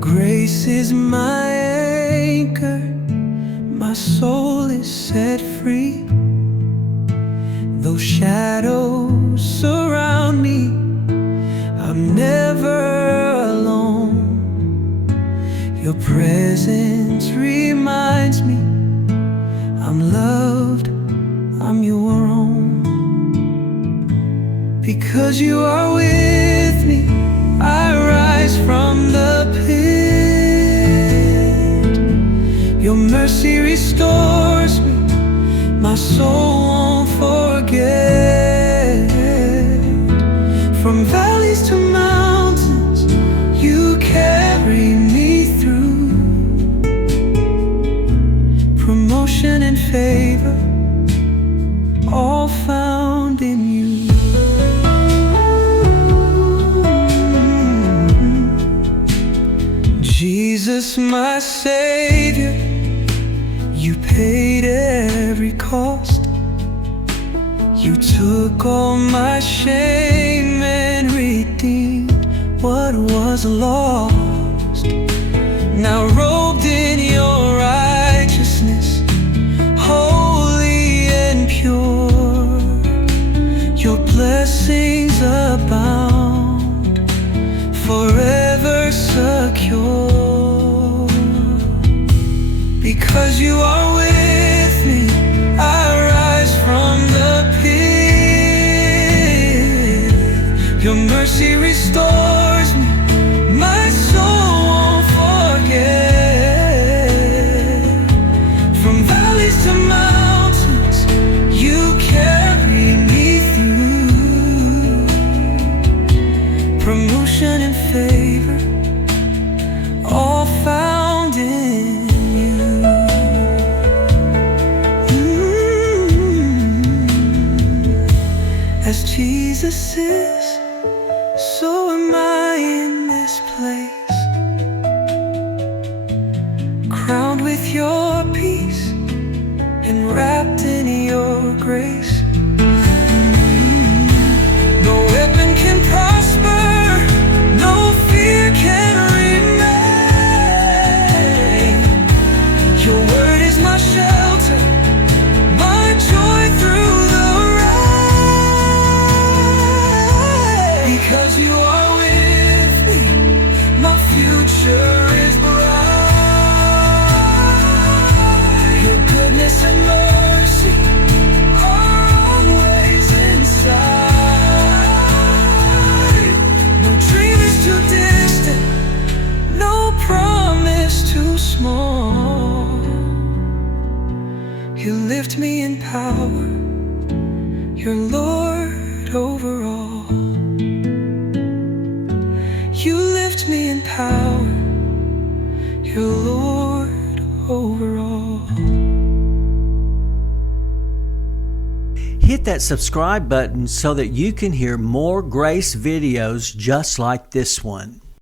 grace is my anchor, my soul is set free. Though shadows surround me, I'm never alone. Your presence reminds me I'm loved, I'm your own. Because you are with me, I rise from the pit. Your mercy restores me, my soul won't forget. From valleys to mountains, you carry me through. Promotion and favor, all found in you. Jesus, my Savior, you paid every cost. You took all my shame and redeemed what was lost. Now robed in your righteousness, holy and pure, your blessings abound, forever secure. Because you are with me, I rise from the pit. Your mercy restores me, my soul won't forget. From valleys to mountains, you carry me through. Promotion and favor, all found in you. As Jesus is, so am I in this place, crowned with your peace and wrapped in your grace. No weapon can prosper, no fear can remain. Your word is my shelter, my joy through the rain. Because you are with me, my future is bright. Your goodness and mercy are always inside. No dream is too distant, no promise too small. You lift me in power, you're Lord over all. You lift me in power, you're Lord over all. Hit that subscribe button so that you can hear more grace videos just like this one.